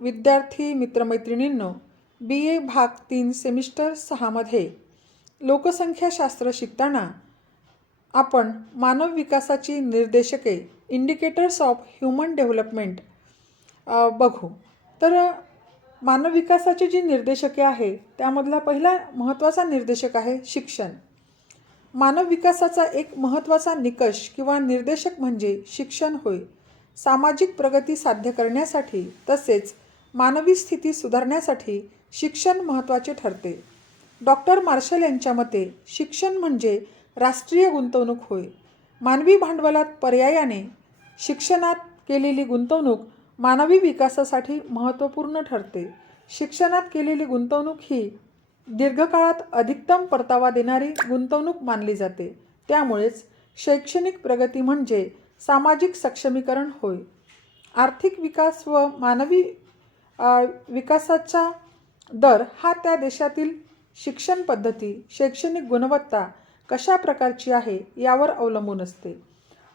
विद्यार्थी मित्रमैत्रिणींनो बी. ए. भाग तीन सेमिस्टर सहामध्ये लोकसंख्याशास्त्र शिकताना आपण मानव विकासाची निर्देशके इंडिकेटर्स ऑफ ह्युमन डेव्हलपमेंट बघू. तर मानव विकासाची जी निर्देशके आहे त्यामधला पहिला महत्त्वाचा निर्देशक आहे शिक्षण. मानव विकासाचा एक महत्त्वाचा निकष किंवा निर्देशक म्हणजे शिक्षण होय. सामाजिक प्रगती साध्य करण्यासाठी तसेच मानवी स्थिती सुधारण्यासाठी शिक्षण महत्त्वाचे ठरते. डॉक्टर मार्शल यांच्या मते शिक्षण म्हणजे राष्ट्रीय गुंतवणूक होय. मानवी भांडवलात पर्यायाने शिक्षणात केलेली गुंतवणूक मानवी विकासासाठी महत्त्वपूर्ण ठरते. शिक्षणात केलेली गुंतवणूक ही दीर्घकाळात अधिकतम परतावा देणारी गुंतवणूक मानली जाते. त्यामुळेच शैक्षणिक प्रगती म्हणजे सामाजिक सक्षमीकरण होय. आर्थिक विकास व मानवी विकासाचा दर हा त्या देशातील शिक्षण पद्धती शैक्षणिक गुणवत्ता कशा प्रकारची आहे यावर अवलंबून असते.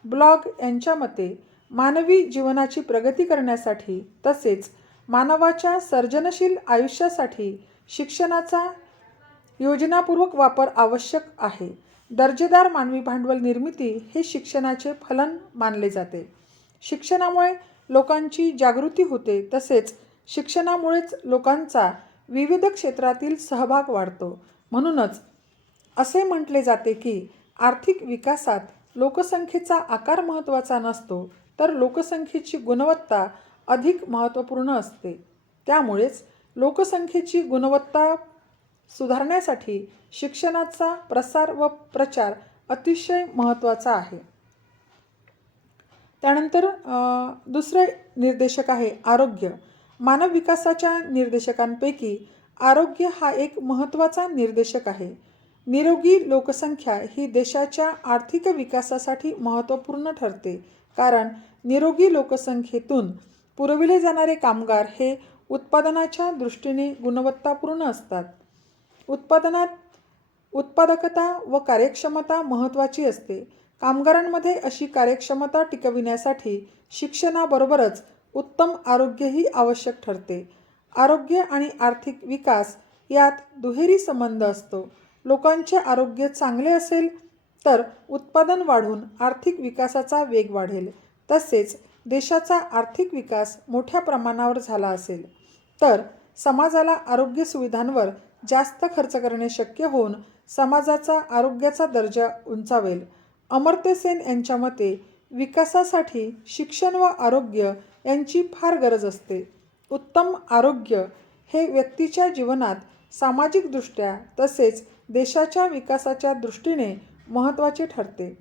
ब्लॉग यांच्या मते मानवी जीवनाची प्रगती करण्यासाठी तसेच मानवाच्या सर्जनशील आयुष्यासाठी शिक्षणाचा योजनापूर्वक वापर आवश्यक आहे. दर्जेदार मानवी भांडवल निर्मिती हे शिक्षणाचे फलन मानले जाते. शिक्षणामुळे लोकांची जागृती होते तसेच शिक्षणामुळेच लोकांचा विविध क्षेत्रातील सहभाग वाढतो. म्हणूनच असे म्हटले जाते की आर्थिक विकासात लोकसंख्येचा आकार महत्त्वाचा नसतो तर लोकसंख्येची गुणवत्ता अधिक महत्त्वपूर्ण असते. त्यामुळेच लोकसंख्येची गुणवत्ता सुधारण्यासाठी शिक्षणाचा प्रसार व प्रचार अतिशय महत्त्वाचा आहे. त्यानंतर दुसरे निर्देशक आहे आरोग्य. मानव विकासाच्या निर्देशकांपैकी आरोग्य हा एक महत्त्वाचा निर्देशक आहे. निरोगी लोकसंख्या ही देशाच्या आर्थिक विकासासाठी महत्त्वपूर्ण ठरते. कारण निरोगी लोकसंख्येतून पुरविले जाणारे कामगार हे उत्पादनाच्या दृष्टीने गुणवत्तापूर्ण असतात. उत्पादनात उत्पादकता व कार्यक्षमता महत्त्वाची असते. कामगारांमध्ये अशी कार्यक्षमता टिकविण्यासाठी शिक्षणाबरोबरच उत्तम आरोग्यही आवश्यक ठरते. आरोग्य आणि आर्थिक विकास यात दुहेरी संबंध असतो. लोकांचे आरोग्य चांगले असेल तर उत्पादन वाढून आर्थिक विकासाचा वेग वाढेल. तसेच देशाचा आर्थिक विकास मोठ्या प्रमाणावर झाला असेल. तर समाजाला आरोग्य सुविधांवर जास्त खर्च करणे शक्य होऊन समाजाचा आरोग्याचा दर्जा उंचावेल. अमर्त्य सेन यांच्या मते विकासासाठी शिक्षण व आरोग्य यांची फार गरज असते. उत्तम आरोग्य हे व्यक्तीच्या जीवनात सामाजिकदृष्ट्या तसेच देशाच्या विकासाच्या दृष्टीने महत्त्वाचे ठरते.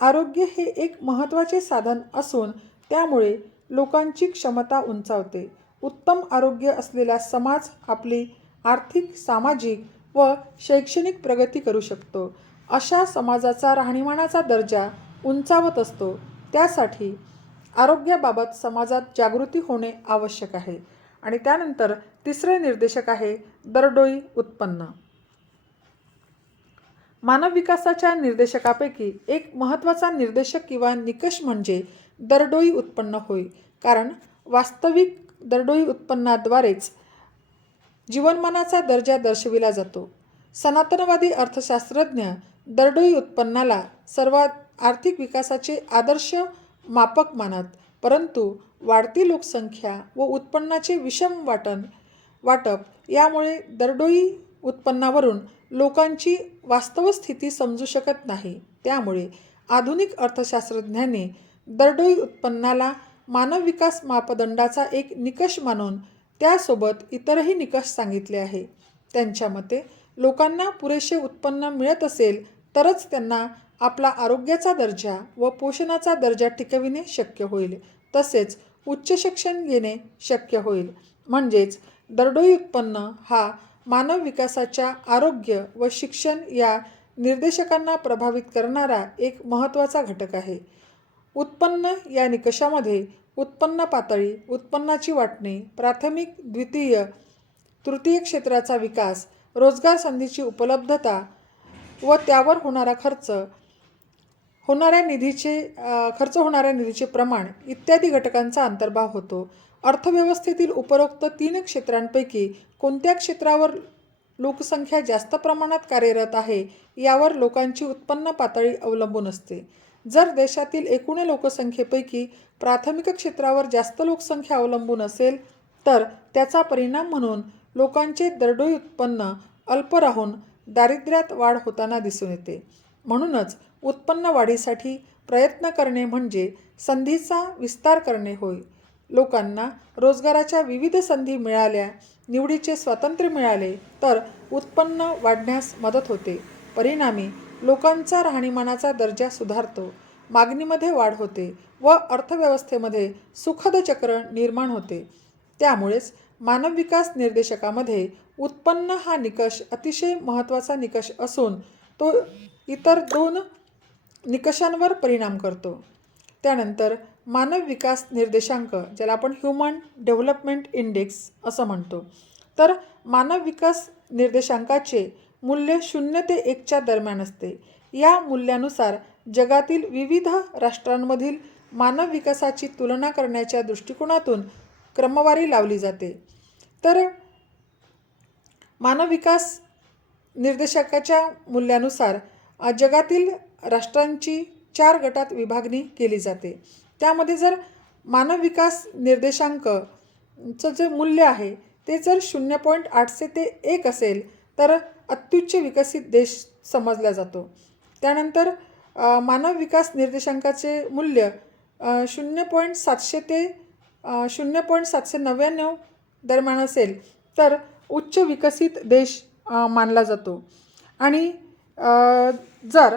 आरोग्य हे एक महत्त्वाचे साधन असून त्यामुळे लोकांची क्षमता उंचावते. उत्तम आरोग्य असलेला समाज आपली आर्थिक सामाजिक व शैक्षणिक प्रगती करू शकतो. अशा समाजाचा राहणीमानाचा दर्जा उंचावत असतो. त्यासाठी आरोग्याबाबत समाजात जागृती होणे आवश्यक आहे. आणि त्यानंतर तिसरे निर्देशक आहे दरडोई उत्पन्न. मानव विकासाच्या निर्देशकापैकी एक महत्त्वाचा निर्देशक किंवा निकष म्हणजे दरडोई उत्पन्न होय. कारण वास्तविक दरडोई उत्पन्नाद्वारेच जीवनमानाचा दर्जा दर्शविला जातो. सनातनवादी अर्थशास्त्रज्ञ दरडोई उत्पन्नाला सर्वात आर्थिक विकासाचे आदर्श मापक मानत परंतु वाढती लोकसंख्या व उत्पन्नाचे विषम वाटण वाटप यामुळे दरडोई उत्पन्नावरून लोकांची वास्तव स्थिती समजू शकत नाही. त्यामुळे आधुनिक अर्थशास्त्रज्ञांनी दरडोई उत्पन्नाला मानव विकास मापदंडाचा एक निकष मानून त्यासोबत इतरही निकष सांगितले आहे. त्यांच्या मते लोकांना पुरेसे उत्पन्न मिळत असेल तरच त्यांना आपला आरोग्याचा दर्जा व पोषणाचा दर्जा टिकविणे शक्य होईल. तसेच उच्च शिक्षण घेणे शक्य होईल. म्हणजेच दरडोई उत्पन्न हा मानव विकासाच्या आरोग्य व शिक्षण या निर्देशकांना प्रभावित करणारा एक महत्त्वाचा घटक आहे. उत्पन्न या निकषामध्ये उत्पन्न पातळी उत्पन्नाची वाटणी प्राथमिक द्वितीय तृतीय क्षेत्राचा विकास रोजगार संधीची उपलब्धता व त्यावर होणारा खर्च होणाऱ्या निधीचे खर्च होणाऱ्या निधीचे प्रमाण इत्यादी घटकांचा अंतर्भाव होतो. अर्थव्यवस्थेतील उपरोक्त तीन क्षेत्रांपैकी कोणत्या क्षेत्रावर लोकसंख्या जास्त प्रमाणात कार्यरत आहे यावर लोकांची उत्पन्न पातळी अवलंबून असते. जर देशातील एकूण लोकसंख्येपैकी प्राथमिक क्षेत्रावर जास्त लोकसंख्या अवलंबून असेल तर त्याचा परिणाम म्हणून लोकांचे दरडोई उत्पन्न अल्प राहून दारिद्र्यात वाढ होताना दिसून येते. म्हणूनच उत्पन्न वाढीसाठी प्रयत्न करणे म्हणजे संधीचा विस्तार करणे होय. लोकांना रोजगाराच्या विविध संधी मिळाल्या निवडीचे स्वातंत्र्य मिळाले तर उत्पन्न वाढण्यास मदत होते. परिणामी लोकांचा राहणीमानाचा दर्जा सुधारतो मागणीमध्ये वाढ होते व अर्थव्यवस्थेमध्ये सुखद चक्र निर्माण होते. त्यामुळेच मानव विकास निर्देशकामध्ये उत्पन्न हा निकष अतिशय महत्त्वाचा निकष असून तो इतर दोन निकषांवर परिणाम करतो. त्यानंतर मानव विकास निर्देशांक ज्याला आपण ह्युमन डेव्हलपमेंट इंडेक्स असं म्हणतो. तर मानव विकास निर्देशांकाचे मूल्य शून्य ते एकच्या दरम्यान असते. या मूल्यानुसार जगातील विविध राष्ट्रांमधील मानव विकासाची तुलना करण्याच्या दृष्टिकोनातून क्रमवारी लावली जाते. तर मानव विकास निर्देशकाच्या मूल्यानुसार जगातील राष्ट्रांची चार गटात विभागणी केली जाते. त्यामध्ये जर मानव विकास निर्देशांकचं जे मूल्य आहे ते जर शून्य पॉईंट आठशे ते एक असेल तर अत्युच्च विकसित देश समजला जातो. त्यानंतर मानव विकास निर्देशांकाचे मूल्य शून्य पॉईंट सातशे ते शून्य पॉईंट सातशे नव्याण्णव दरम्यान असेल तर उच्च विकसित देश मानला जातो. आणि जर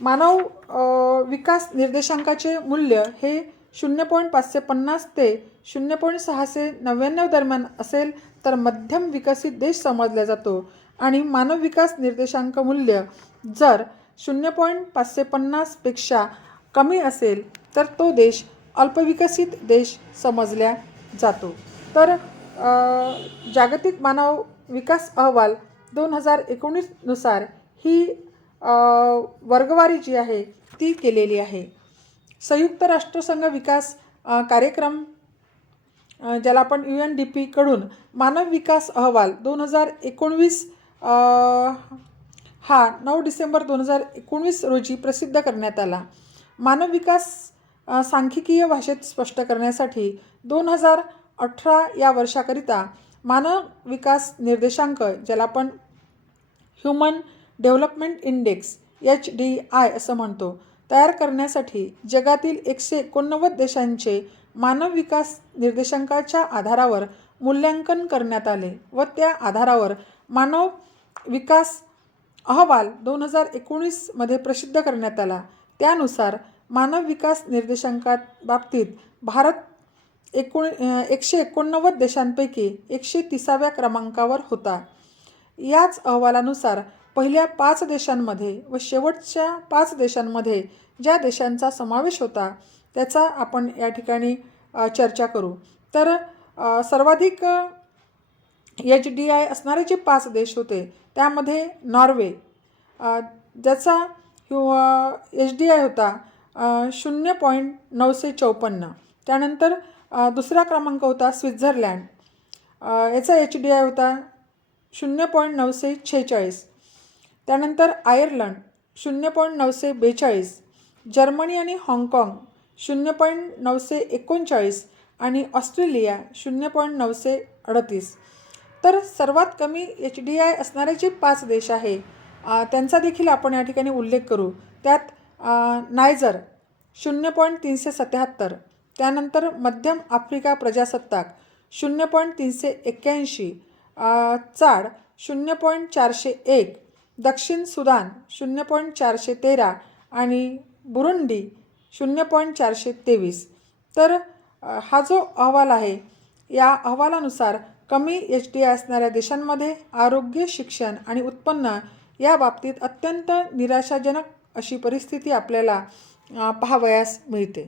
मानव विकास निर्देशांकाचे मूल्य हे शून्य पॉईंट पाचशे पन्नास ते शून्य पॉईंट सहाशे नव्याण्णव दरम्यान असेल तर मध्यम विकसित देश समजला जातो. आणि मानव विकास निर्देशांक मूल्य जर शून्य पॉईंट पाचशे पन्नासपेक्षा कमी असेल तर तो देश अल्पविकसित देश समजल्या जातो. तर जागतिक मानव विकास अहवाल दोन हजार एकोणीसनुसार ही वर्गवारी जी आहे ती केलेली आहे. संयुक्त राष्ट्रसंघ विकास कार्यक्रम ज्याला आपण यू एन डी पीकडून मानव विकास अहवाल दोन हजार एकोणवीस हा नऊ डिसेंबर दोन हजार एकोणवीस रोजी प्रसिद्ध करण्यात आला. मानव विकास सांख्यिकीय भाषेत स्पष्ट करण्यासाठी दोन हजार अठरा या वर्षाकरिता मानव विकास निर्देशांक ज्याला आपण human development index H D I असं म्हणतो तयार करण्यासाठी जगातील एकशे एकोणनव्वद देशांचे मानव विकास निर्देशांकाच्या आधारावर मूल्यांकन करण्यात आले व त्या आधारावर मानव विकास अहवाल दोन हजार एकोणीसमध्ये प्रसिद्ध करण्यात आला. त्यानुसार मानव विकास निर्देशांकात बाबतीत भारत एकोण एकशे एकोणनव्वद देशांपैकी एकशे तिसाव्या क्रमांकावर होता. याच अहवालानुसार पहिल्या पाच देशांमध्ये व शेवटच्या पाच देशांमध्ये ज्या देशांचा समावेश होता त्याचा आपण या ठिकाणी चर्चा करू. तर सर्वाधिक एच डी आय असणारे जे पाच देश होते त्यामध्ये नॉर्वे ज्याचा एच डी आय होता शून्य पॉईंट नऊशे चौपन्न. त्यानंतर दुसरा क्रमांक होता स्वित्झर्लँड. याचा एच डी आय होता शून्य पॉईंट नऊशे छेचाळीस त्यानंतर आयर्लंड शून्य पॉईंट नऊशे बेचाळीस. जर्मनी आणि हाँगकाँग शून्य पॉईंट नऊशे एकोणचाळीस. आणि ऑस्ट्रेलिया शून्य पॉईंट नऊशे अडतीस. तर सर्वात कमी एच डी आय असणारे जे पाच देश आहे त्यांचा देखील आपण या ठिकाणी उल्लेख करू. त्यात नायजर शून्य पॉईंट तीनशे सत्याहत्तर. त्यानंतर मध्यम आफ्रिका प्रजासत्ताक शून्य पॉईंट तीनशे एक्क्याऐंशी चाड शून्य पॉईंट चारशे एक दक्षिण सुदान शून्य पॉईंट चारशे तेरा आणि बुरुंडी शून्य पॉईंट चारशे तेवीस. तर हा जो अहवाल आहे या अहवालानुसार कमी एच डी आय असणाऱ्या देशांमध्ये आरोग्य शिक्षण आणि उत्पन्न या बाबतीत अत्यंत निराशाजनक अशी परिस्थिती आपल्याला पाहावयास मिळते.